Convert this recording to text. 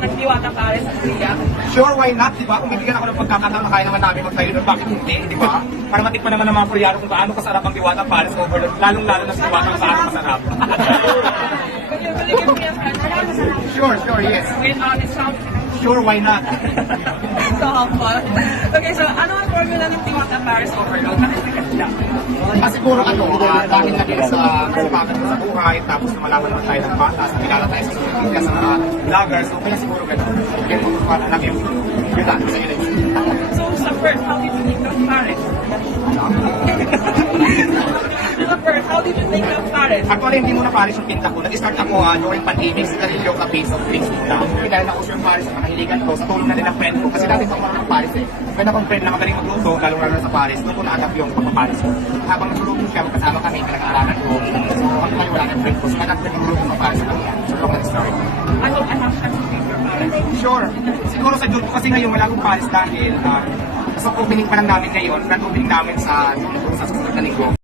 ng Diwata Paris sa Korea? Sure, why not, di ba? Kung bibigyan ako ng pagkakataon na kaya naman namin magtayo doon, bakit hindi, di ba? Para matikman naman ng mga Koreano kung paano kasarap ang Diwata Paris overload, lalong-lalo na sa Diwata kung paano masarap. Will you give me a friend? Sure, yes. With discount? Sure, why not? So helpful. Okay, so ano ang formula ng Diwata Paris overload? Bakit may kasila? Siguro dahil na din sa kasipatan ko sa buhay, tapos na malaman naman tayo ng bata, sa kilala tayo sa social media, sa mga vloggers, so kaya siguro gano'n. Kaya mo para lang yung dati sa iyo. So sa first, how did you think of Paris? Sa first, how did you think of Paris? Actually, hindi muna Paris yung tinta ko. Nag-start ako during pandemic sa Garillo Cafe of drinks nila. Dahil nauso yung Paris sa kahiligan ko, sa tulong na din ng friend ko. Kasi dati itong marunong Paris eh. Friend akong friend na magaling magluto, lalo-lalo na sa Paris. Doon ko na-adapt yung pagpaparis ko. Habang nagluluto siya, magkasama kami, pinag-aaralan ko. So, kami kayo wala ng friend ko. So, nag-adapt yung magluto sa Paris sa kanya. So, long na story. I hope I have chance to taste your Paris. Sure. Siguro sa June ko kasi ngayon wala akong Paris dahil sa opening pa lang namin ngayon, grand opening namin sa June sa susunod na linggo.